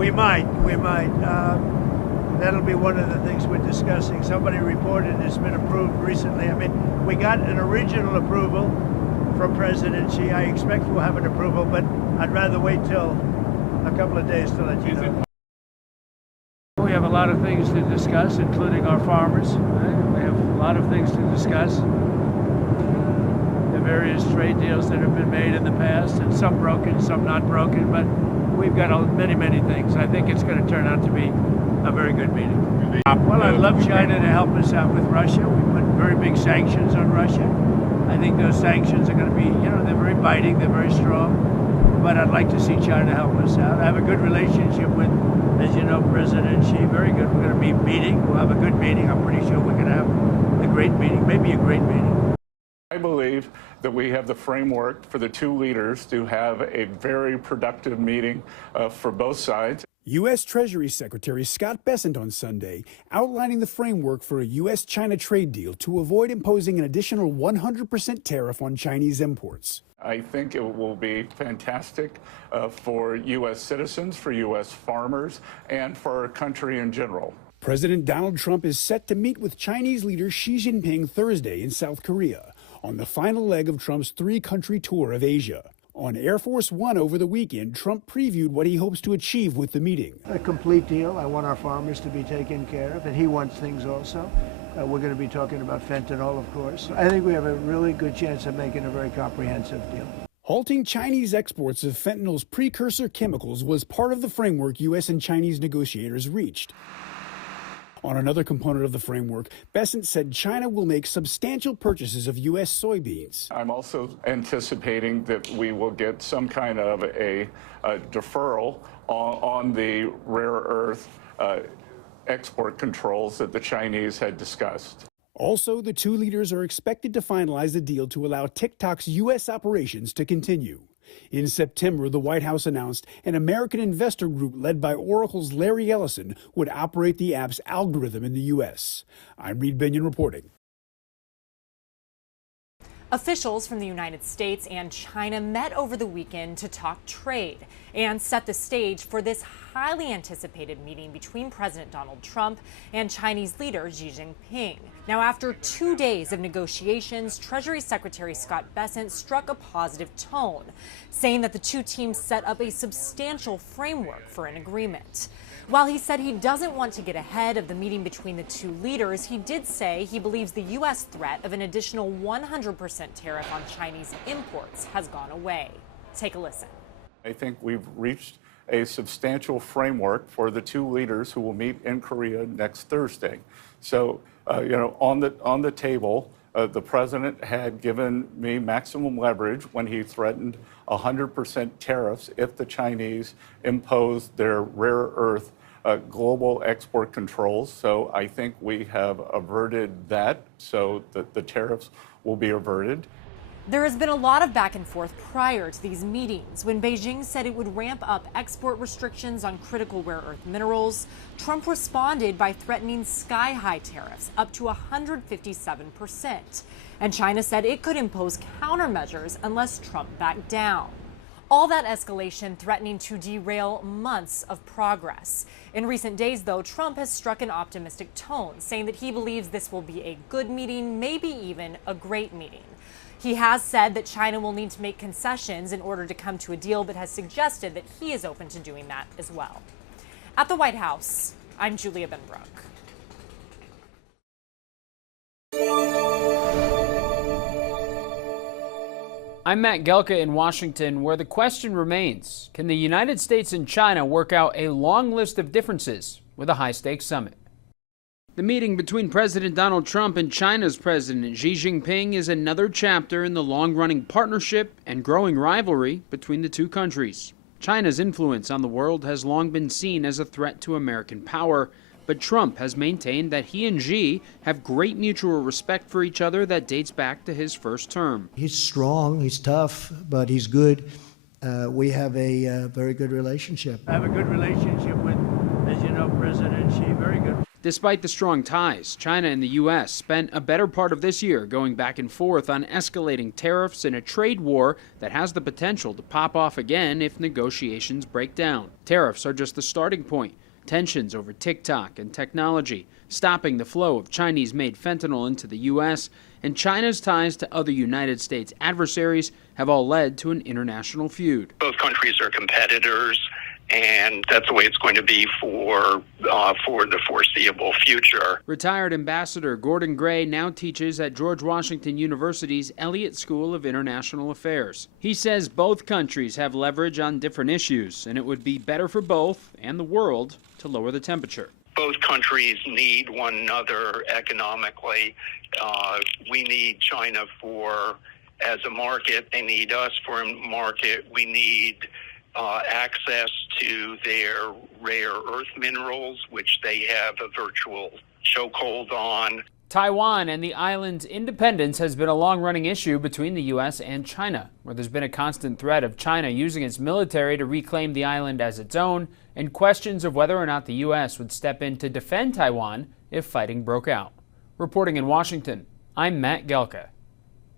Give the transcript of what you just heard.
We might. That'll be one of the things we're discussing. Somebody reported it's been approved recently. I mean, we got an original approval from President Xi. I expect we'll have an approval, but I'd rather wait till a couple of days to let you know. We have a lot of things to discuss, including our farmers. We have a lot of things to discuss. The various trade deals that have been made in the past, and some broken, some not broken, but we've got many things. I think it's going to turn out to be a very good meeting. Well, I'd love China to help us out with Russia. We put very big sanctions on Russia. I think those sanctions are going to be, they're very biting, they're very strong, but I'd like to see China help us out. I have a good relationship with, as you know, President Xi, very good. We're going to be meeting, we'll have a good meeting. I'm pretty sure we're going to have a great meeting, maybe a great meeting. I believe that we have the framework for the two leaders to have a very productive meeting for both sides. U.S. Treasury Secretary Scott Bessent on Sunday outlining the framework for a U.S.-China trade deal to avoid imposing an additional 100% tariff on Chinese imports. I think it will be fantastic for U.S. citizens, for U.S. farmers, and for our country in general. President Donald Trump is set to meet with Chinese leader Xi Jinping Thursday in South Korea on the final leg of Trump's three-country tour of Asia. On Air Force One over the weekend, Trump previewed what he hopes to achieve with the meeting. A complete deal. I want our farmers to be taken care of, and he wants things also. We're going to be talking about fentanyl, of course. I think we have a really good chance of making a very comprehensive deal. Halting Chinese exports of fentanyl's precursor chemicals was part of the framework U.S. and Chinese negotiators reached. On another component of the framework, Bessent said China will make substantial purchases of U.S. soybeans. I'm also anticipating that we will get some kind of a deferral on the rare earth export controls that the Chinese had discussed. Also, the two leaders are expected to finalize a deal to allow TikTok's U.S. operations to continue. In September, the White House announced an American investor group led by Oracle's Larry Ellison would operate the app's algorithm in the U.S. I'm Reed Binion reporting. Officials from the United States and China met over the weekend to talk trade and set the stage for this highly anticipated meeting between President Donald Trump and Chinese leader Xi Jinping. Now, after 2 days of negotiations, Treasury Secretary Scott Bessent struck a positive tone, saying that the two teams set up a substantial framework for an agreement. While he said he doesn't want to get ahead of the meeting between the two leaders, he did say he believes the U.S. threat of an additional 100% tariff on Chinese imports has gone away. Take a listen. I think we've reached a substantial framework for the two leaders who will meet in Korea next Thursday. So, on the table, the president had given me maximum leverage when he threatened 100% tariffs if the Chinese imposed their rare earth global export controls. So I think we have averted that, so that the tariffs will be averted. There has been a lot of back and forth prior to these meetings. When Beijing said it would ramp up export restrictions on critical rare earth minerals, Trump responded by threatening sky-high tariffs up to 157%. And China said it could impose countermeasures unless Trump backed down. All that escalation threatening to derail months of progress. In recent days, though, Trump has struck an optimistic tone, saying that he believes this will be a good meeting, maybe even a great meeting. He has said that China will need to make concessions in order to come to a deal, but has suggested that he is open to doing that as well. At the White House, I'm Julia Benbrook. I'm Matt Gelka in Washington, where the question remains, can the United States and China work out a long list of differences with a high-stakes summit? The meeting between President Donald Trump and China's President Xi Jinping is another chapter in the long-running partnership and growing rivalry between the two countries. China's influence on the world has long been seen as a threat to American power, but Trump has maintained that he and Xi have great mutual respect for each other that dates back to his first term. He's strong, he's tough, but he's good. We have a very good relationship. I have a good relationship with, as you know, President Xi, very good. Despite the strong ties, China and the U.S. spent a better part of this year going back and forth on escalating tariffs in a trade war that has the potential to pop off again if negotiations break down. Tariffs are just the starting point. Tensions over TikTok and technology, stopping the flow of Chinese-made fentanyl into the U.S., and China's ties to other United States adversaries have all led to an international feud. Both countries are competitors, and that's the way it's going to be for the foreseeable future. Retired Ambassador Gordon Gray now teaches at George Washington University's Elliott School of International Affairs. He says both countries have leverage on different issues, and it would be better for both and the world to lower the temperature. Both countries need one another economically. We need China as a market. They need us for a market. We need access to their rare earth minerals, which they have a virtual chokehold on. Taiwan and the island's independence has been a long-running issue between the U.S. and China, where there's been a constant threat of China using its military to reclaim the island as its own, and questions of whether or not the U.S. would step in to defend Taiwan if fighting broke out. Reporting in Washington, I'm Matt Gelka.